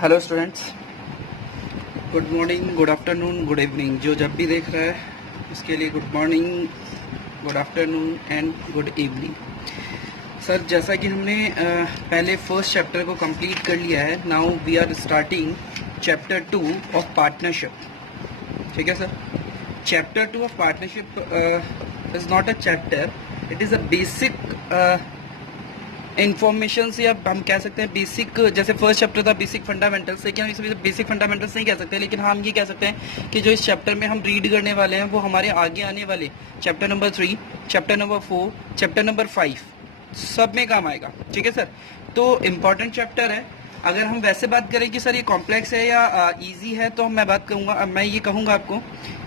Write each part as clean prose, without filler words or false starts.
Hello students, good morning, good afternoon, good evening. जो जब भी देख रहा है उसके लिए good morning, good afternoon and good evening. Sir, जैसा कि हमने पहले फर्स्ट चैप्टर को कंप्लीट कर लिया है, now we are starting chapter 2 of partnership. ठीक है sir. Chapter 2 of partnership is not a chapter, it is a basic information से, अब हम कह सकते हैं बेसिक। जैसे फर्स्ट चैप्टर था बेसिक फंडामेंटल्स, लेकिन हम इसमें बेसिक फंडामेंटल्स नहीं कह सकते, लेकिन हम ये कह सकते हैं कि जो इस चैप्टर में हम रीड करने वाले हैं वो हमारे आगे आने वाले chapter number 3, chapter number 4, chapter number 5 सब में काम आएगा। ठीक है सर। तो इम्पॉर्टेंट चैप्टर है। अगर हम वैसे बात करें कि सर ये कॉम्प्लेक्स है या इजी है, तो मैं बात करूंगा, मैं ये कहूंगा आपको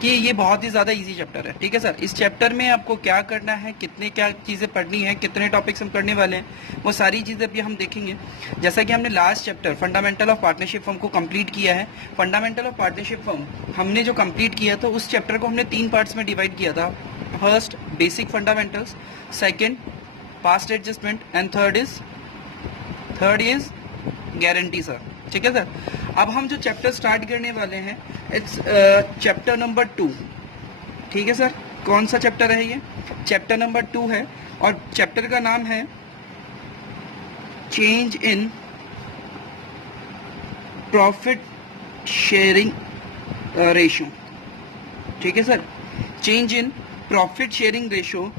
कि ये बहुत ही ज़्यादा इजी चैप्टर है। ठीक है सर। इस चैप्टर में आपको क्या करना है, कितने क्या चीज़ें पढ़नी है, कितने टॉपिक्स हम करने वाले हैं, वो सारी चीज़ें अभी हम देखेंगे। जैसा कि हमने last chapter fundamental of partnership firm को कंप्लीट किया है। फंडामेंटल ऑफ पार्टनरशिप फर्म हमने जो कंप्लीट किया, तो उस चैप्टर को हमने 3 पार्ट्स में डिवाइड किया था। First basic fundamentals, second past adjustment and third is guarantee sir. ठीक है सर। अब हम जो चैप्टर स्टार्ट करने वाले हैं, इट्स चैप्टर नंबर 2। ठीक है सर। कौन सा चैप्टर है ये? चैप्टर नंबर 2 है, और चैप्टर का नाम है change in profit sharing ratio. ठीक है sir. Change in profit sharing ratio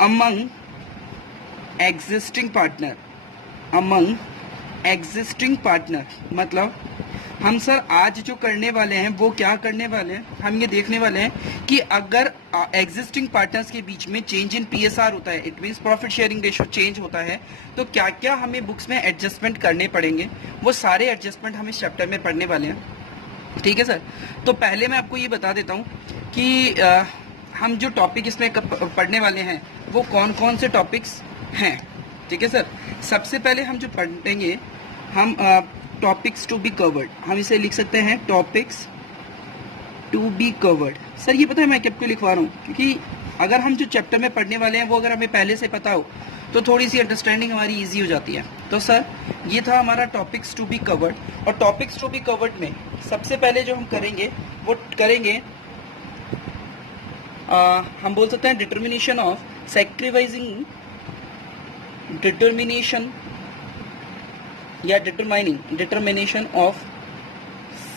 among existing partner. मतलब हम सर आज जो करने वाले हैं वो क्या करने वाले हैं, हम ये देखने वाले हैं कि अगर एग्जिस्टिंग पार्टनर्स के बीच में चेंज इन पीएसआर होता है, it means profit sharing ratio change होता है, तो क्या क्या हमें बुक्स में एडजस्टमेंट करने पड़ेंगे, वो सारे एडजस्टमेंट हम इस चैप्टर में पढ़ने वाले हैं। ठीक है सर। तो पहले मैं आपको ये बता देता हूँ कि हम जो टॉपिक इसमें पढ़ने वाले हैं वो कौन कौन से टॉपिक्स हैं। ठीक है सर। सबसे पहले हम जो पढ़ेंगे, हम टॉपिक्स टू बी कवर्ड, हम इसे लिख सकते हैं topics to be covered. Sir ये पता है मैं क्यों लिखवा रहा हूँ, क्योंकि अगर हम जो चैप्टर में पढ़ने वाले हैं वो अगर हमें पहले से पता हो तो थोड़ी सी अंडरस्टैंडिंग हमारी इजी हो जाती है। तो सर ये था हमारा टॉपिक्स टू बी कवर्ड, और टॉपिक्स टू बी कवर्ड में सबसे पहले जो हम करेंगे वो करेंगे, हम बोल सकते हैं determination of sacrificing, determination of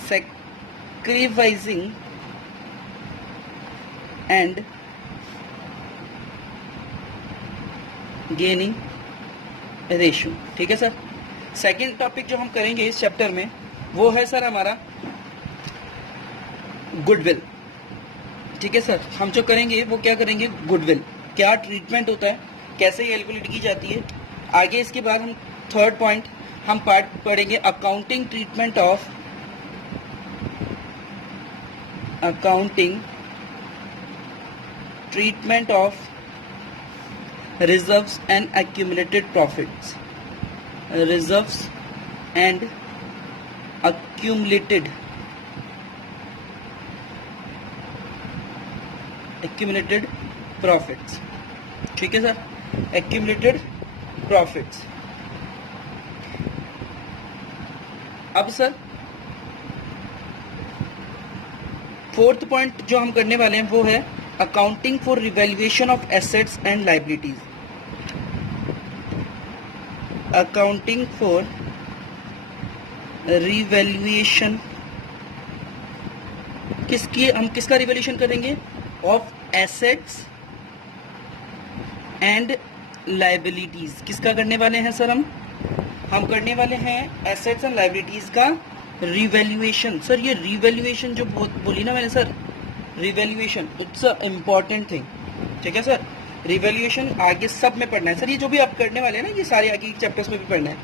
sacrificing and gaining ratio. ठीक है सर। सेकेंड टॉपिक जो हम करेंगे इस चैप्टर में वो है सर हमारा गुडविल। ठीक है सर। हम जो करेंगे वो क्या करेंगे, गुडविल क्या ट्रीटमेंट होता है, कैसे कैलकुलेट की जाती है। आगे इसके बाद हम थर्ड पॉइंट हम पार्ट पढ़ेंगे accounting treatment of reserves and accumulated profits. Reserves and accumulated profits. ठीक है सर। accumulated profits. अब सर फोर्थ पॉइंट जो हम करने वाले हैं वो है accounting for revaluation of assets and liabilities. Accounting for revaluation, किसका रिवैल्यूएशन करेंगे, ऑफ एसेट्स एंड लायबिलिटीज। किसका करने वाले हैं सर? हम करने वाले हैं एसेट्स एंड लायबिलिटीज का रिवैल्यूएशन। सर ये रिवैल्यूएशन जो बोली ना मैंने sir, revaluation it's a important thing. ठीक है सर। रिवैल्यूएशन आगे सब में पढ़ना है सर, ये जो भी आप करने वाले हैं ना, ये सारे आगे चैप्टर्स में भी पढ़ना है।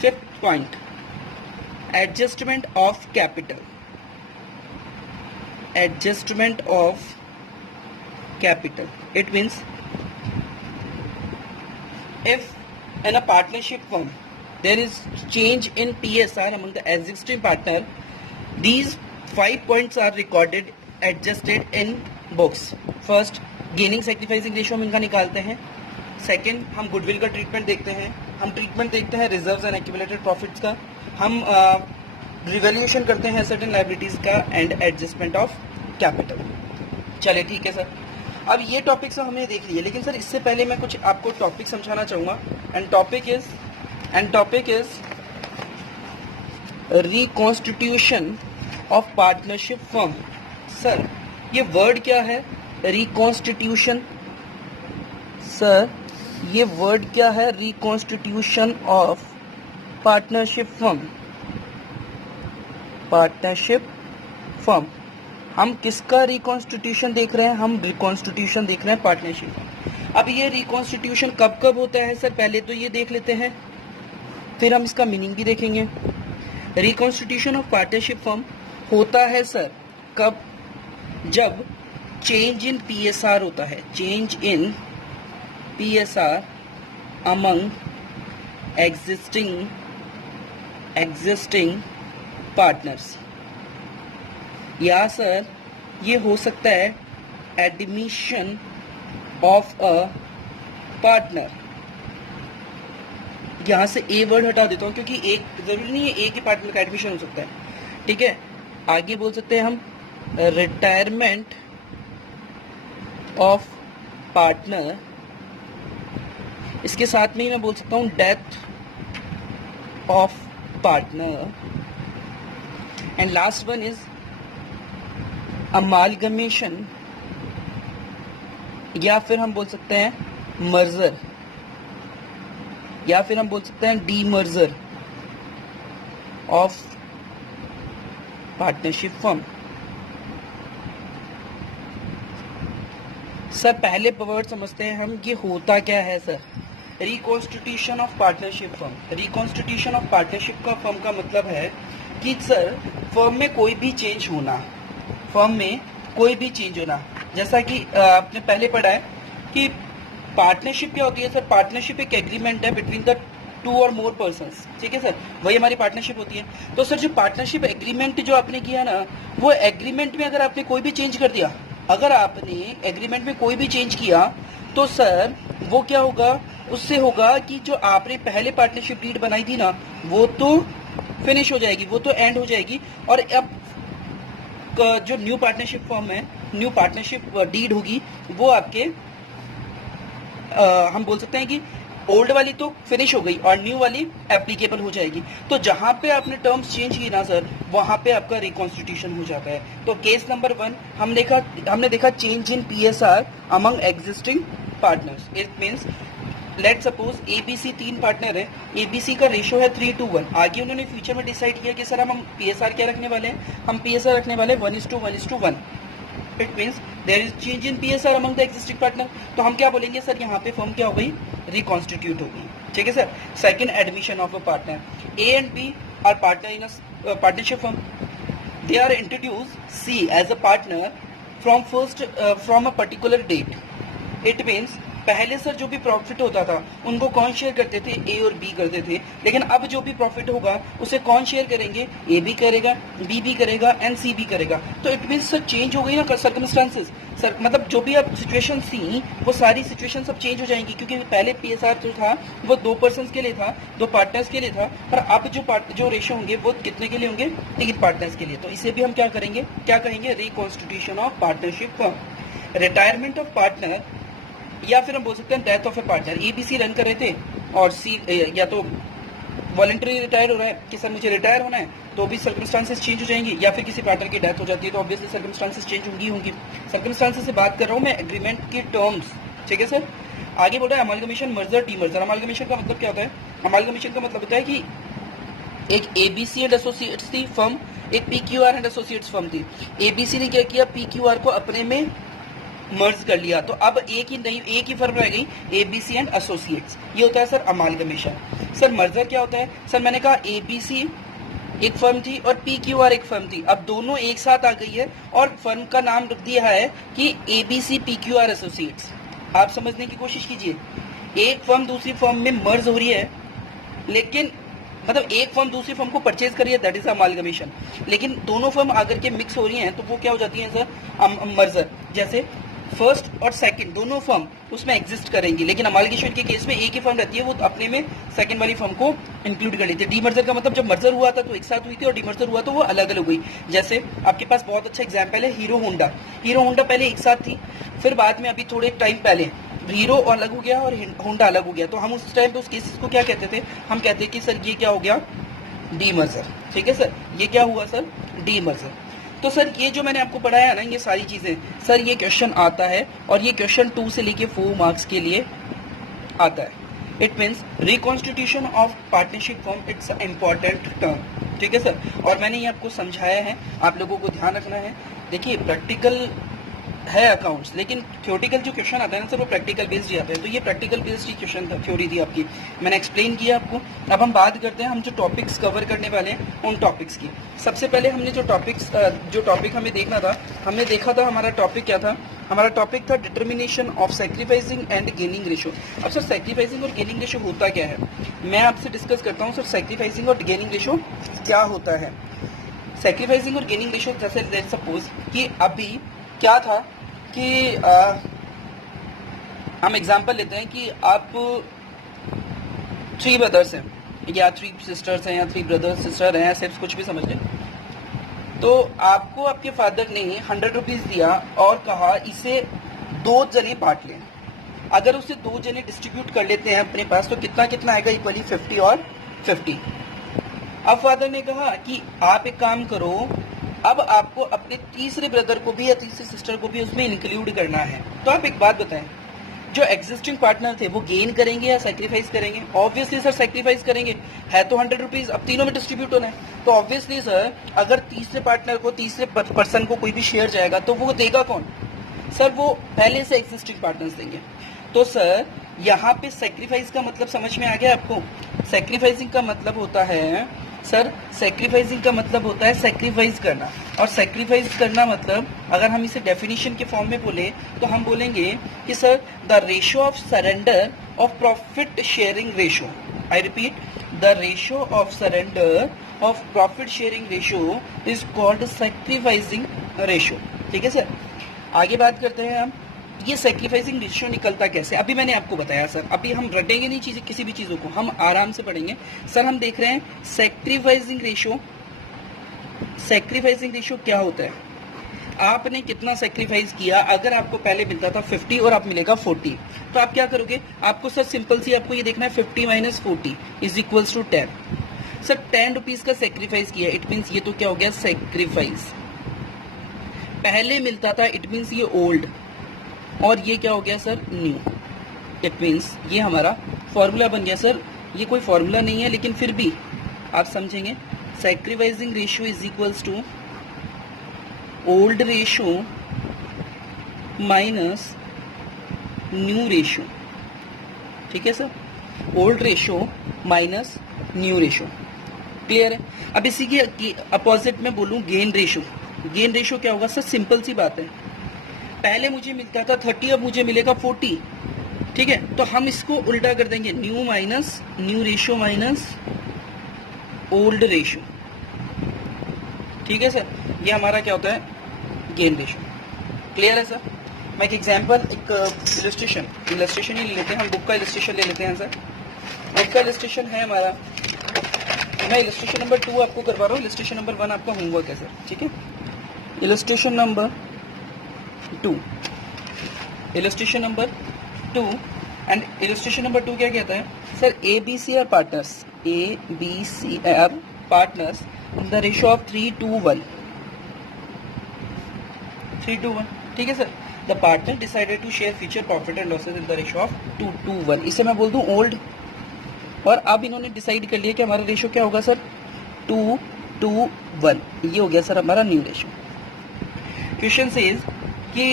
Fifth point adjustment of capital. Adjustment of capital, it means if in a partnership firm there is change in PSR among the existing partner, these 5 points are recorded, adjusted in books. First, gaining sacrificing ratio हम इनका निकालते हैं। Second, हम goodwill का treatment देखते हैं। हम treatment देखते हैं रिजर्व्स एंड एक्यूमुलेटेड प्रॉफिट्स का। हम रिवैल्यूएशन करते हैं सर्टेन लायबिलिटीज का एंड एडजस्टमेंट ऑफ कैपिटल। चलिए ठीक है सर, अब ये टॉपिक्स हमने देख लिए, लेकिन सर इससे पहले मैं कुछ आपको टॉपिक समझाना चाहूँगा। And topic is reconstitution of partnership firm. Sir ये वर्ड क्या है रिकॉन्स्टिट्यूशन? सर ये वर्ड क्या है reconstitution of partnership firm? Partnership firm, हम किसका रिकॉन्स्टिट्यूशन देख रहे हैं? हम रिकॉन्स्टिट्यूशन देख रहे हैं पार्टनरशिप। अब ये रिकॉन्स्टिट्यूशन कब कब होता है सर, पहले तो ये देख लेते हैं, फिर हम इसका मीनिंग भी देखेंगे। रिकॉन्स्टिट्यूशन ऑफ पार्टनरशिप फर्म होता है सर कब? जब चेंज इन पीएसआर होता है, change in PSR among existing partners, या सर ये हो सकता है एडमिशन ऑफ अ पार्टनर। यहां से ए वर्ड हटा देता हूं क्योंकि एक जरूरी नहीं है एक ही पार्टनर का एडमिशन हो सकता है, ठीक है। आगे बोल सकते हैं हम रिटायरमेंट ऑफ पार्टनर, इसके साथ में ही मैं बोल सकता हूं death of partner, and last one is amalgamation, या फिर हम बोल सकते हैं मर्जर, या फिर हम बोल सकते हैं demerger of partnership firm. Sir पहले वर्ड समझते हैं हम ये होता क्या है sir. Reconstitution of partnership firm, reconstitution of partnership का फर्म का मतलब है कि सर फर्म में कोई भी चेंज होना, फर्म में कोई भी चेंज होना, जैसा कि आपने पहले पढ़ा है कि पार्टनरशिप क्या होती है सर। पार्टनरशिप एक एग्रीमेंट है बिटवीन द टू और मोर पर्सन्स, ठीक है सर, वही हमारी पार्टनरशिप होती है। तो सर जो पार्टनरशिप एग्रीमेंट जो आपने किया ना, वो एग्रीमेंट में अगर आपने कोई भी चेंज कर दिया, अगर आपने एग्रीमेंट में कोई भी चेंज किया तो सर वो क्या होगा, उससे होगा कि जो आपने पहले पार्टनरशिप डीड बनाई थी ना, वो तो फिनिश हो जाएगी, वो तो एंड हो जाएगी, और अब जो न्यू पार्टनरशिप फॉर्म है, न्यू पार्टनरशिप डीड होगी, वो आपके हम बोल सकते हैं कि ओल्ड वाली तो फिनिश हो गई और न्यू वाली एप्लीकेबल हो जाएगी। तो जहां पे आपने टर्म्स चेंज की ना सर, वहां पे आपका रिकॉन्स्टिट्यूशन हो जाता है। तो केस नंबर 1 हमने देखा change in PSR among existing partners. It means let suppose ABC 3 partner है, एबीसी का रेशियो है 3:1। आगे उन्होंने फ्यूचर में डिसाइड किया कि सर हम पीएसआर क्या रखने वाले हैं, हम पीएसआर रखने वाले 1:1:1। It means there is change in PSR among the existing partner. तो हम क्या बोलेंगे सर, यहाँ पे फर्म क्या हो गई, रिकॉन्स्टिट्यूट हो गई, ठीक है sir. Second, admission of a partner. A and B are partner in a partnership firm, they are introduced C as a partner from a particular date. It means पहले सर जो भी प्रॉफिट होता था उनको कौन शेयर करते थे, ए और बी करते थे, लेकिन अब जो भी प्रॉफिट होगा उसे कौन शेयर करेंगे, ए भी करेगा, बी भी करेगा एंड सी भी करेगा। तो इट मीन्स सर चेंज हो गई ना सर्कमस्टांसेस सर, मतलब जो भी आप सिचुएशन थी वो सारी सिचुएशन सब चेंज हो जाएंगी, क्योंकि पहले पीएसआर जो था वो 2 पर्सन्स के लिए था, 2 पार्टनर्स के लिए था, पर अब जो रेशियो होंगे वो कितने के लिए होंगे, 3 पार्टनर्स के लिए। तो इसे भी हम क्या करेंगे, क्या कहेंगे, reconstitution of partnership firm. Retirement of partner, या फिर हम बोल सकते हैं death of A partner. ABC run कर रहे थे और सी या तो वॉलंटरी रिटायर हो रहा है कि सर मुझे रिटायर होना है, तो भी सर्कमस्टांसेस चेंज हो जाएंगी, या फिर किसी पार्टनर की डेथ हो जाती है तो ऑब्वियसली सर्कमस्टांसेस चेंज होंगी। सर्कमस्टांसेस से बात कर रहा हूँ मैं एग्रीमेंट की टर्म्स, ठीक है सर। आगे बोल रहा है अमालगमेशन, मर्जर, डीमर्जर। अमालगमेशन का मतलब क्या होता है, अमालगमेशन का मतलब होता है कि एक एबीसी एंड एसोसिएट्स थी फर्म, एक पीक्यूआर एंड एसोसिएट्स फर्म थी। एबीसी ने क्या किया, पीक्यूआर को अपने में मर्ज कर लिया, तो अब एक ही फर्म रह गई, एबीसी एंड एसोसिएट्स। ये होता है सर अमालगमेशन। सर मर्जर क्या होता है सर, मैंने कहा एबीसी एक फर्म थी और पीक्यूआर एक फर्म थी, अब दोनों एक साथ आ गई है और फर्म का नाम रख दिया है कि एबीसी पीक्यूआर एसोसिएट्स। आप समझने की कोशिश कीजिए, एक फर्म दूसरी फर्म में मर्ज हो रही है, लेकिन मतलब एक फर्म दूसरी फर्म को परचेज कर रही है, दैट इज अमालगमेशन, लेकिन दोनों फर्म आकर के मिक्स हो रही हैं तो वो क्या हो जाती है सर, मर्जर। जैसे फर्स्ट और सेकंड दोनों फर्म उसमें एग्जिस्ट करेंगी, लेकिन अमालगेशन के केस में एक ही फर्म रहती है, वो अपने में सेकंड वाली फर्म को इंक्लूड कर लेती है। डीमर्जर का मतलब जब मर्जर हुआ था तो एक साथ हुई थी, और डीमर्जर हुआ तो वो अलग अलग हुई। जैसे आपके पास बहुत अच्छा एग्जाम्पल है हीरो होंडा। हीरो होंडा पहले एक साथ थी, फिर बाद में अभी थोड़े टाइम पहले हीरो अलग हो गया और होंडा अलग हो गया। तो हम उस टाइम पे उस केसेस को क्या कहते थे, हम कहते हैं कि सर ये क्या हो गया, डीमर्जर। ठीक है सर, ये क्या हुआ सर, डीमर्जर। तो सर ये जो मैंने आपको पढ़ाया ना, ये सारी चीजें सर ये क्वेश्चन आता है, और ये क्वेश्चन 2 से लेके 4 मार्क्स के लिए आता है। It means reconstitution of partnership form, it's important term. ठीक है सर, और मैंने ये आपको समझाया है, आप लोगों को ध्यान रखना है। देखिए प्रैक्टिकल है अकाउंट्स, लेकिन थ्योरेटिकल जो क्वेश्चन आता है ना सर, वो प्रैक्टिकल बेस्ड ही आता है। तो ये प्रैक्टिकल बेस्ड ही क्वेश्चन थ्योरी थी आपकी, मैंने एक्सप्लेन किया आपको। अब हम बात करते हैं हम जो टॉपिक्स कवर करने वाले हैं उन टॉपिक्स की। सबसे पहले हमने जो टॉपिक हमें देखना था, हमने देखा था हमारा टॉपिक क्या था, हमारा टॉपिक था determination of sacrificing and gaining ratio. अब सर सैक्रिफाइसिंग और गेनिंग रेशो होता क्या है, मैं आपसे डिस्कस करता हूँ सर सैक्रिफाइसिंग और गेनिंग रेशो क्या होता है। सैक्रिफाइसिंग और गेनिंग रेशो, जैसे लेट्स सपोज कि अभी क्या था कि हम एग्जांपल लेते हैं कि आप 3 ब्रदर्स हैं या 3 सिस्टर्स हैं या 3 ब्रदर्स सिस्टर हैं, सिर्फ कुछ भी समझ लें। तो आपको आपके फादर ने 100 रुपीज दिया और कहा इसे 2 जने बांट लें। अगर उसे 2 जने डिस्ट्रीब्यूट कर लेते हैं अपने पास, तो कितना कितना आएगा, इक्वली 50 और 50। अब फादर ने कहा कि आप एक काम करो, अब आपको अपने तीसरे ब्रदर को भी या तीसरी सिस्टर को भी उसमें इंक्लूड करना है। तो आप एक बात बताएं, जो एग्जिस्टिंग पार्टनर थे वो गेन करेंगे या सैक्रिफाइस करेंगे? ऑब्वियसली सर सैक्रिफाइस करेंगे, है तो 100 रुपीज, अब तीनों में डिस्ट्रीब्यूट होना है। तो ऑब्वियसली सर अगर तीसरे पार्टनर को, तीसरे पर्सन को कोई भी शेयर जाएगा तो वो देगा कौन? सर वो पहले से एग्जिस्टिंग पार्टनर्स देंगे। तो सर यहाँ पे सैक्रिफाइस का मतलब समझ में आ गया आपको? सैक्रिफाइसिंग का मतलब होता है सर, सैक्रिफाइसिंग का मतलब होता है सैक्रिफाइस करना, और सैक्रिफाइस करना मतलब अगर हम इसे डेफिनेशन के फॉर्म में बोले तो हम बोलेंगे कि sir the ratio of surrender of profit sharing ratio, I repeat, the ratio of surrender of profit sharing ratio is called sacrificing ratio. ठीक है सर, आगे बात करते हैं हम, ये सैक्रिफाइसिंग रेशियो निकलता कैसे? अभी मैंने आपको बताया सर, अभी हम रटेंगे नहीं चीजें, किसी भी चीजों को हम आराम से पढ़ेंगे। सर हम देख रहे हैं सैक्रिफाइसिंग रेशियो, सैक्रिफाइसिंग रेशियो क्या होता है? आपने कितना सैक्रिफाइस किया, अगर आपको पहले मिलता था 50 और आप मिलेगा 40, तो आप क्या करोगे? आपको सर सिंपल सी आपको ये देखना है 50 minus 40 is equals to 10। Sir 10 rupees का सैक्रिफाइस किया, इट मीन्स ये तो क्या हो गया, सैक्रिफाइस। पहले मिलता था, इट मीन्स ये ओल्ड, और ये क्या हो गया सर, न्यू। इट मीन्स ये हमारा फॉर्मूला बन गया सर। ये कोई फॉर्मूला नहीं है, लेकिन फिर भी आप समझेंगे, sacrificing ratio is equals to old ratio minus new ratio. ठीक है sir, old ratio minus new ratio, clear है? अब इसी के अपोजिट में बोलूं गेन रेशियो, गेन रेशियो क्या होगा सर? सिंपल सी बात है, पहले मुझे मिलता था 30, अब मुझे मिलेगा 40। ठीक है, तो हम इसको उल्टा कर देंगे, new minus new ratio minus old ratio. ठीक है सर, ये हमारा क्या होता है, गेन रेशियो। क्लियर है सर? मैं एक एग्जांपल, एक इलस्ट्रेशन ही ले लेते हैं, हम बुक का इलस्ट्रेशन ले लेते हैं सर। बुक का इलस्ट्रेशन है हमारा, मैं इलस्ट्रेशन नंबर 2 आपको करवा रहा हूँ, इलस्ट्रेशन नंबर 1 आपका होमवर्क है सर। ठीक है, illustration number 2, illustration number 2, and illustration number 2 क्या कहता है sir? ABC are partners, ABC are partners in the ratio of 3:1, 3:1। ठीक है sir, the partner decided to share future profit and losses in the ratio of 2:1। इसे मैं बोल दूं old, और अब इन्होंने डिसाइड कर लिया कि हमारा रेशियो क्या होगा सर, 2:1। ये हो गया सर हमारा न्यू रेशियो। क्वेश्चन सेज कि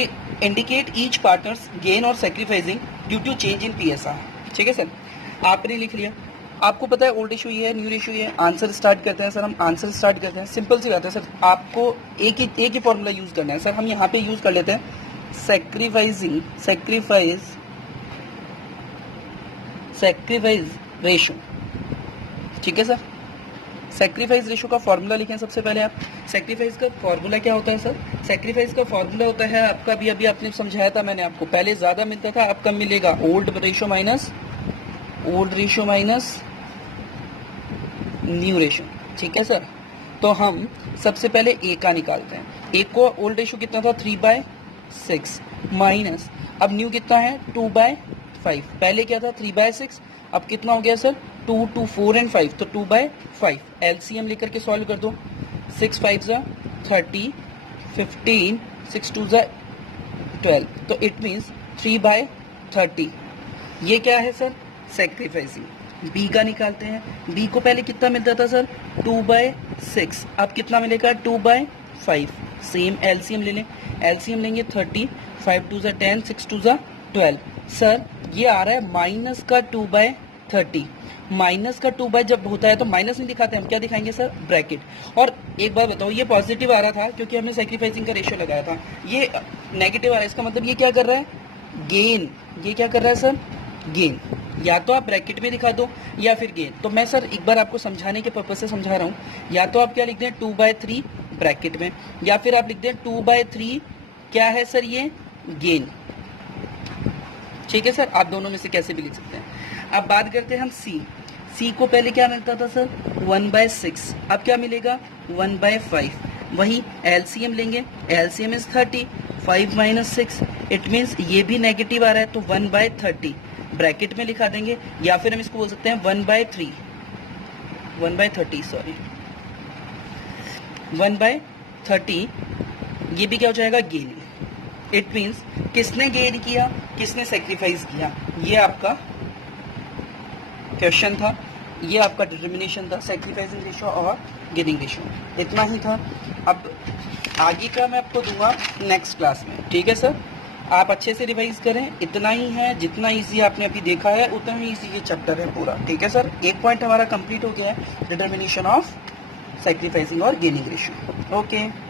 इंडिकेट ईच पार्टनर्स गेन और sacrificing due to change in PSR। ठीक है सर, आपने लिख लिया, आपको पता है ओल्ड रेशियो ये है, न्यू रेशियो ये है। आंसर स्टार्ट करते हैं सर, हम आंसर स्टार्ट करते हैं, सिंपल सी बात है सर, आपको एक ही फॉर्मूला यूज करना है सर। हम यहाँ पे यूज कर लेते हैं सैक्रिफाइस रेशियो। ठीक है सर, सेक्रीफाइस रेशो का फॉर्मूला लिखें सबसे पहले आप। सेक्रीफाइस का फॉर्मूला क्या होता है सर? सेक्रीफाइस का फॉर्मूला होता है आपका, अभी आपने समझाया था मैंने आपको, पहले ज़्यादा मिलता था, अब कम मिलेगा। Old ratio minus new ratio, ठीक है सर। तो हम सबसे पहले ए का निकालते हैं। ए को ओल्ड रेशो कितना था? 3/6 माइनस, अब न्यू कितना है? 2/5। पहले क्या था? 3/6, अब कितना हो गया सर? 2, 2, 4 एंड 5, तो 2/5। एलसीएम लेकर के सॉल्व कर दो। 6 5 ज़ा 30, 15, 6 2 ज़ा 12, तो इट मीन्स 3/30। ये क्या है सर? सेक्रीफाइसिंग। बी का निकालते हैं। बी को पहले कितना मिलता था सर? 2/6, अब कितना मिलेगा? 2/5। सेम एलसीएम ले लें। एलसीएम लेंगे 30, 5 2 ज़ा 10, 6 2 ज़ा 12। सर ये आ रहा है माइनस का 2/30। माइनस का 2 जब होता है तो माइनस नहीं दिखाते, हम क्या दिखाएंगे सर? ब्रैकेट। और एक बार बताओ, ये पॉजिटिव आ रहा था क्योंकि हमने सेक्रीफाइसिंग का रेशियो लगाया था, ये नेगेटिव आ रहा है, इसका मतलब ये क्या कर रहा है? गेन। ये क्या कर रहा है सर? गेन। या तो आप ब्रैकेट में दिखा दो या फिर गेन। तो मैं सर एक बार आपको समझाने के पर्पज से समझा रहा हूँ। या तो आप क्या लिख दें? 2/3 ब्रैकेट में, या फिर आप लिख दें 2/3 क्या है सर? ये गेन। ठीक है सर, आप दोनों में से कैसे भी लिख सकते हैं। अब बात करते हैं हम सी। सी को पहले क्या मिलता था सर? 1/6, अब क्या मिलेगा? 1/5। वही एलसीएम लेंगे। एलसीएम इज 30, 5 - 6, इट मीन्स ये भी नेगेटिव आ रहा है, तो 1/30 ब्रैकेट में लिखा देंगे, या फिर हम इसको बोल सकते हैं 1/30, सॉरी 1/30। ये भी क्या हो जाएगा? गेन। इट मीन्स किसने गेन किया, किसने सेक्रीफाइस किया, ये आपका क्वेश्चन था, ये आपका डिटर्मिनेशन था, सेक्रीफाइसिंग रेशो और गेनिंग रेशो। इतना ही था। अब आगे का मैं आपको दूंगा नेक्स्ट क्लास में, ठीक है सर। आप अच्छे से रिवाइज करें, इतना ही है, जितना इजी आपने अभी देखा है उतना ही इजी ये चैप्टर है पूरा, ठीक है सर। एक पॉइंट हमारा कंप्लीट हो गया है, डिटर्मिनेशन ऑफ सेक्रीफाइसिंग और गेनिंग रेशो। ओके।